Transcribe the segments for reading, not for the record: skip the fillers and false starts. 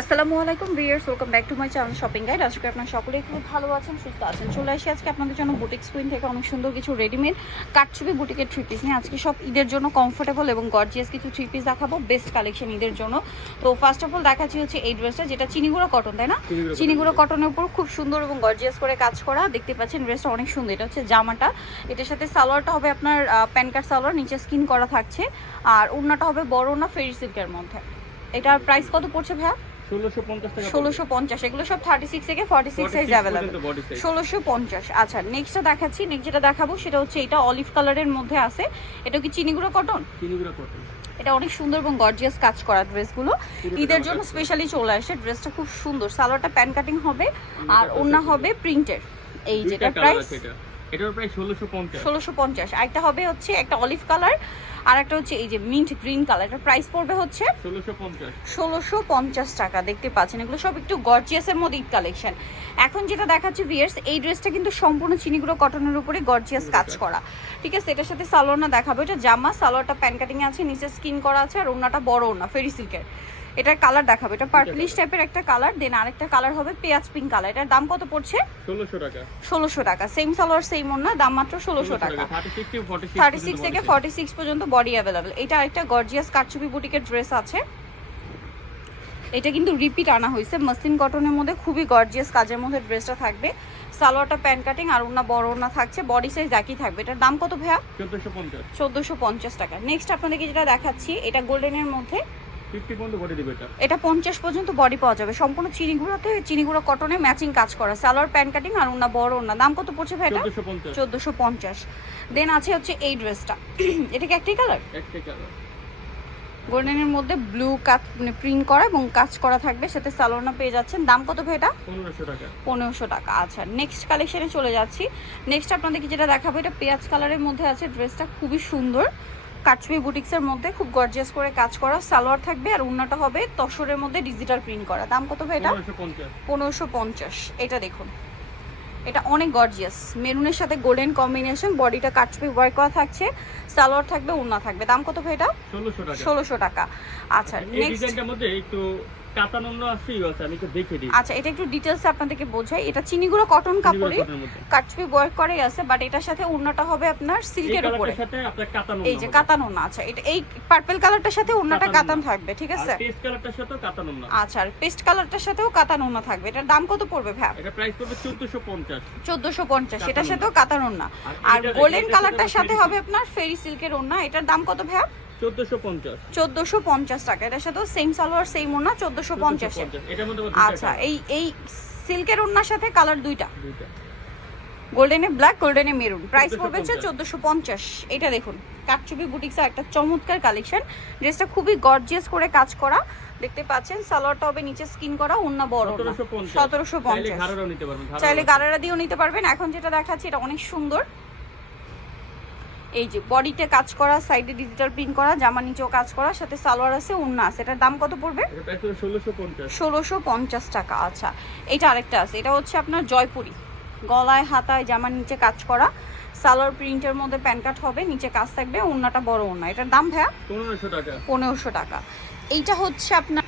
আসসালামু আলাইকুম viewers, welcome back to my channel shopping guide. আজকে আপনারা সকলেই খুব ভালো আছেন, সুস্থ আছেন। চলে আসি আজকে আপনাদের জন্য বুটিক্স কুইন থেকে অনেক সুন্দর কিছু রেডিমেড কাটছবি বুটিকের থ্রি পিস নিয়ে। আজকে সব ঈদের জন্য কমফোর্টেবল এবং গর্জিয়াস কিছু থ্রি পিস দেখাবো, বেস্ট কালেকশন ঈদের জন্য। তো ফার্স্ট অফ অল দেখাচ্ছি হচ্ছে এই ড্রেসটা, যেটা চিনিগুড়া কটন, তাই না? চিনিগুড়া কটনের উপর খুব সুন্দর এবং গর্জিয়াস করে কাজ করা। দেখতে পাচ্ছেন ড্রেসটা অনেক সুন্দর। এটা হচ্ছে জামাটা, এটার সাথে সালোয়ারটা হবে আপনার প্যান্টকাট সালোয়ার, নিচে স্কিন করা থাকছে। আর ওড়নাটা হবে বড় ওড়না ফেরি সিল্কের মধ্যে। এটার প্রাইস কত পড়ছে ভাইয়া? 1650। এগুলো সব 36 থেকে 46 সাইজ अवेलेबल। 1650। আচ্ছা, নেক্সটটা দেখাচ্ছি। নেক্সট যেটা দেখাবো সেটা হচ্ছে এটা অলিভ কালারের মধ্যে আছে। এটা কি চিনিগুড়া কটন? চিনিগুড়া কটন। এটা অনেক সুন্দর এবং গর্জিয়াস কাজ করা ড্রেসগুলো ঈদের জন্য স্পেশালি চলে আসে। ড্রেসটা খুব সুন্দর, সালোয়ারটা প্যান কাটিং হবে আর ওড়না হবে প্রিন্টের। এই যেটা প্রাইস, এটার প্রাইস 1650। একটা হবে হচ্ছে একটা অলিভ কালার আর একটা হচ্ছে এই যে মিন্ট গ্রিন কালার। এটার প্রাইস পড়বে হচ্ছে 1650 টাকা। দেখতে পাচ্ছেন এগুলো সব একটু গর্জিয়াসের মধ্যে ঈদ কালেকশন। এখন যেটা দেখাচ্ছি ভিউয়ার্স, এই ড্রেসটা কিন্তু সম্পূর্ণ চিনিগুলো কটনের উপরে গর্জিয়াস কাজ করা, ঠিক আছে? এটার সাথে সালোয়ারটা দেখাবো। এটা জামা, সালোয়ারটা প্যান কাটিং আছে, নিচে স্কিন করা আছে আর ওড়নাটা বড় ওড়না ফেরি সিল্কের। এটার কালার দেখাবো, এটা পার্পলিশ টাইপের একটা কালার, দেন আরেকটা কালার হবে পেঁয়াজ পিঙ্ক কালার। এটার দাম কত পড়ছে? 1600 টাকা। সেম সালোয়ার সেম ওড়না, দাম মাত্র 1600 টাকা। 36 থেকে 46 পর্যন্ত বডি অ্যাভেলেবল। এটা আরেকটা গর্জিয়াস কারচুপি বুটিকের ড্রেস আছে। এটা কিন্তু রিপিট আনা হয়েছে, মসলিন কটনের মধ্যে খুবই গর্জিয়াস কাজের মধ্যে ড্রেসটা থাকবে। সালোয়ারটা প্যান কাটিং আর ওড়না বড় ওড়না থাকছে, বডি সাইজ একই থাকবে। এটার দাম কত ভাইয়া? 1450 টাকা। নেক্সট আপনাদেরকে যেটা দেখাচ্ছি, এটা গোল্ডেনের মধ্যে, এটা 50 পর্যন্ত বডি পাওয়া যাবে। সম্পূর্ণ চিনিগুড়াতে, চিনিগুড়া কটনে ম্যাচিং কাজ করা, সালোয়ার প্যান কাটিং আর ওড়না বড় ওড়না। দাম কত পড়ছে ভাই? এটা 1450। দেন আছে হচ্ছে এই ড্রেসটা, এটা কি একটাই কালার? গোল্ডেনের মধ্যে ব্লু কাট মানে প্রিন্ট করা এবং কাজ করা থাকবে, সাথে সালোয়ারটা পেয়ে যাচ্ছেন। দাম কত ভাই এটা? 1500 টাকা। আচ্ছা, নেক্সট কালেকশনে চলে যাচ্ছি। নেক্সট আপনাদেরকে যেটা দেখাবো, এটা পেঁয়াজ কালারের মধ্যে আছে। ড্রেসটা খুবই সুন্দর, কাটছবি বুটিক্সের মধ্যে খুব গর্জিয়াস করে কাজ করা, সালোয়ার থাকবে আর ওড়নাটা হবে তসরের মধ্যে ডিজিটাল প্রিন্ট করা। দাম কত ভাই এটা? 1550। এটা দেখুন, এটা অনেক গর্জিয়াস, মেরুনের সাথে গোল্ডেন কম্বিনেশন, বডিটা কাটছবি ওয়ার্ক করা থাকছে, সালোয়ার থাকবে ওড়না থাকবে। দাম কত ভাই এটা? 1600 টাকা। আচ্ছা, নেক্সট ডিজাইনটার মধ্যে একটু আচ্ছা, এটা একটু ডিটেইলসে আপনাদেরকে বোঝাই। এটা চিনিগুলো কটন কাপড়ে কাটছবি ওয়ার্ক করে আছে, বাট এটার সাথে ওড়নাটা হবে আপনার সিল্কের উপরে, এই যে কাতান ওড়না। আচ্ছা, এটা এই পার্পল কালারটার সাথে ওড়নাটা কাতান থাকবে, ঠিক আছে? পেস্ট কালারটার সাথেও কাতান ওড়না। আচ্ছা, আর পেস্ট কালারটার সাথেও কাতান ওড়না থাকবে। এটার দাম কত পড়বে ভাই? এটা প্রাইস পড়বে 1450। 1450, এটার সাথেও কাতান ওড়না। আর গোল্ডেন কালারটার সাথে হবে আপনার ফেরি সিল্কের ওড়না। এটার দাম কত ভাই? 1450 টাকা। এটার সাথে সেম সালোয়ার সেম ওড়না, 1450 এ। আচ্ছা, এই সিল্কের ওড়নার সাথে কালার দুইটা, গোল্ডেনে ব্ল্যাক, গোল্ডেনে মেরুন। প্রাইস পড়বে 1450। এটা দেখুন, কাটছবি বুটিক্সের একটা চমৎকার কালেকশন। ড্রেসটা খুবই গর্জিয়াস করে কাজ করা, দেখতে পাচ্ছেন। সালোয়ারটা হবে নিচে স্কিন করা, ওড়না বড়, 1750। চাইলে গারারা দিয়েও নিতে পারবেন। এখন যেটা দেখাচ্ছি এটা অনেক সুন্দর, এই যে বডিতে কাজ করা, সাইডে ডিজিটাল প্রিন্ট করা, জামা নিচেও কাজ করা, সাথে সালোয়ার আছে, ওড়না আছে। এটার দাম কত পড়বে? 1650 টাকা। আচ্ছা, এটা আরেকটা আছে, এটা হচ্ছে আপনার জয়পুরি, গলায় হাতায় জামা নিচে কাজ করা, সালোয়ার প্রিন্টের মধ্যে প্যান্ট কাট হবে, নিচে কাজ থাকবে, ওড়নাটা বড় ওড়না। এটার দাম ভাইয়া? 1500 টাকা। এইটা হচ্ছে আপনার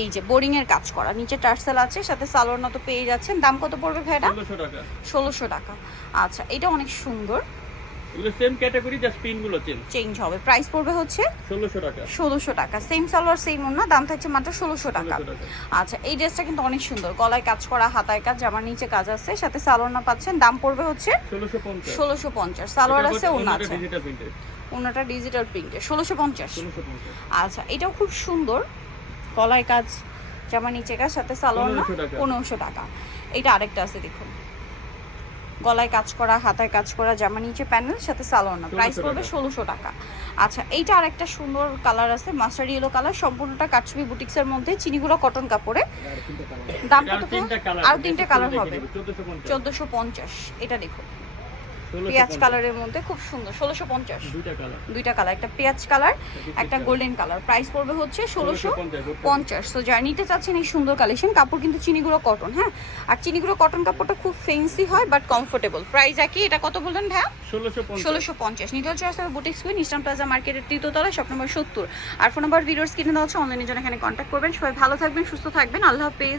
এই যে বোরিং এর কাজ করা, নিচে টার্সেল আছে, সাথে সালোয়ার মতো পেয়ে যাচ্ছেন। দাম কত পড়বে ভাইয়া? 1600 টাকা। আচ্ছা, এটা অনেক সুন্দর, এগুলো সেম ক্যাটাগরি, জাস্ট পিনগুলো চেঞ্জ হবে। প্রাইস পড়বে হচ্ছে 1600 টাকা। সেম সালোয়ার সেম ওড়না, দাম থাকছে মাত্র 1600 টাকা। আচ্ছা, এই ড্রেসটা কিন্তু অনেক সুন্দর, গলায় কাজ করা, হাতায় কাজ, জামার নিচে কাজ আছে, সাথে সালোয়ার না পাচ্ছেন। দাম পড়বে হচ্ছে 1650। সালোয়ার আছে, ওড়না আছে, ওড়নাটা ডিজিটাল প্রিন্টে 1650। আচ্ছা, এটাও খুব সুন্দর, গলায় কাজ, জামার নিচে কাজ, সাথে সালোয়ার না, 1500 টাকা। এটা আরেকটা আছে দেখুন, গলায় কাজ করা, হাতায় কাজ করা, জামা নিচে প্যানেল, সাথে সালোয়ার না। প্রাইস পড়বে 1600 টাকা। আচ্ছা, এইটা আরেকটা সুন্দর কালার আছে, মাস্টার্ড ইয়েলো কালার, সম্পূর্ণটা কাটছবি বুটিক্সের মধ্যে, চিনিগুলো কটন কাপড়ে। দাম কত? আর তিনটা কালার হবে, 1450। এটা দেখুন, পেঁয়াজ কালারের মধ্যে খুব সুন্দর 1650 দুইটা কালার, একটা পেঁয়াজ কালার একটা গোল্ডেন কালার। প্রাইস পড়বে হচ্ছে 1650। সো যারা নিতে চাচ্ছেন এই সুন্দর কালেকশন, কাপড় কিন্তু চিনিগুলো কটন, হ্যাঁ, আর চিনিগুলো কটন কাপড়টা খুব ফেন্সি হয় বাট কমফোর্টেবল। প্রাইস একই। এটা কত বললেন ভাইয়া? 1650। নিতে হচ্ছে আসলে বুটিক স্কুইন, ইস্টার্ন প্লাজা মার্কেটের 3য় তলায়, শপ নম্বর 70। আর ফোন নাম্বার ভিডিওর স্ক্রিনে দেওয়া হচ্ছে, অনলাইনে জন্য এখানে কন্ট্যাক্ট করবেন। সবাই ভালো থাকবেন, সুস্থ থাকবেন, আল্লাহ হাফেজ।